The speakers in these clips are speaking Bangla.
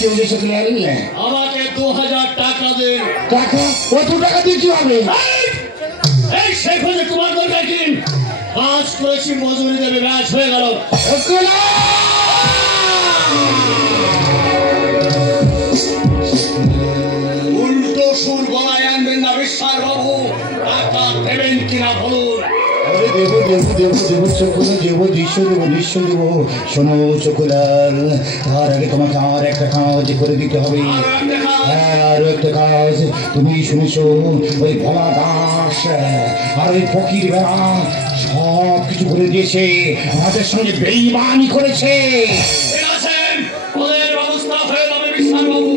কি হয়েছে আমাকে 2000 টাকা দে। টাকা? কত টাকা দিয়ে কি হবে? এই সেখানে তোমার দরকার কি? কাজ করেছি, মজুরি দেবে, ব্যাস হয়ে গেল। উল্টো সুর গলায় আনবেন না বিশ্বাস বাবু। টাকা দেবেন কিনা বলুন। দেবো দেবো দেবো দেবো চকুলা দেবো, দৃশ্য দেবো, দৃশ্য দেবো। শোনো চকুলাল, তার আগে তোমাকে আর একটা কাজ করে দিতে হবে। আরো একটা কাজ। তুমি শুনেছো ওই ভোলা দাস আর ওই ফকির বেড়া সব কিছু করে দিয়েছে, আমাদের সঙ্গে বেইমানি করেছে। ওদের ব্যবস্থা হয়ে যাবে বিশ্বাস বাবু।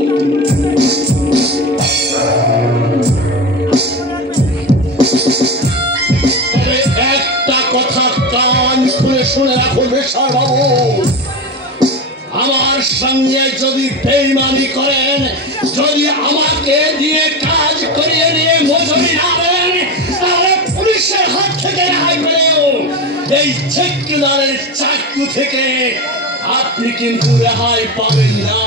একটা কথা কান খুলে শুনে রাখুন বিশ্বাস বাবু, আমার সঙ্গে যদি বেইমানি করেন, যদি আমাকে দিয়ে কাজ করিয়ে নিয়ে মজুরি না দেন, তাহলে পুলিশের হাত থেকে রেহাই পেলেও এই ঠেকেদারের চাকরি থেকে আপনি কিন্তু রেহাই পাবেন না।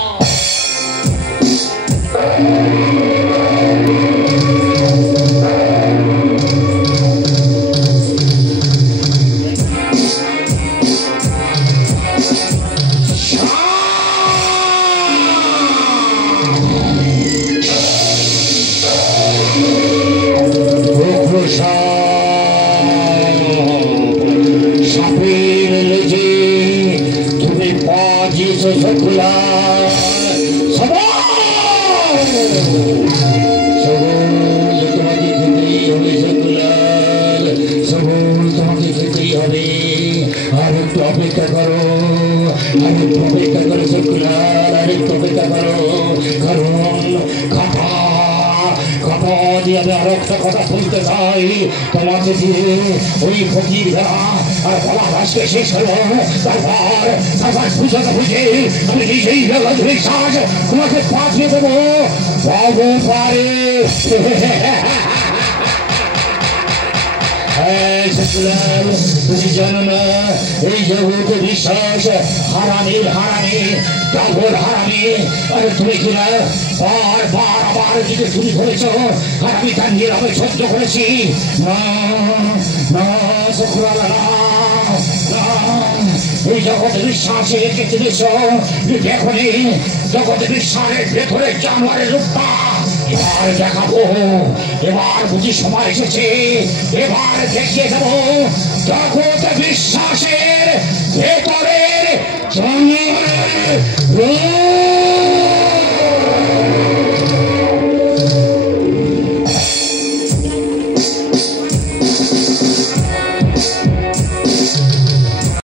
সাপের লেজে তুমি পাজিয়েছ চকুলা, তোমাকে খেতেই হবে চকুলাল, সবল তোমাকে খেতেই হবে। আর একটু অপেক্ষা করো, আর একটু অপেক্ষা করো চকুলাল, আর একটু অপেক্ষা করো। কারণ কথা দিয়ে আমি আর একটা কথা বলতে চাই। তোমাকে দিয়ে ওই ফকির ভেড়া আর বলা ভাসকে শেষ হলো, তারপর বুঝাতে বুঝে আমি নিজেই বিশ্বাস তোমাকে পাঠিয়ে দেবো বাবু পারে। তুমি জানো না এই জগৎ বিশ্বাস হারানি ডাবল হারানি। আরে তুমি কিনা বারবার আবার দিকে তুমি ধরেছ, আর আমি তার নিরাময় সহ্য করেছি। না না শুক্রালা, এই জগৎ বিশ্বাসে চিনেছ, দেখনি জগৎ বিশ্বাসের ভেতরে জানোয়ারের রূপটা। এবার দেখাবো, এবার বুঝি সময় এসেছে, এবার দেখিয়ে দেবো জগৎ বিশ্বাসের ভেতরের জানোয়ারের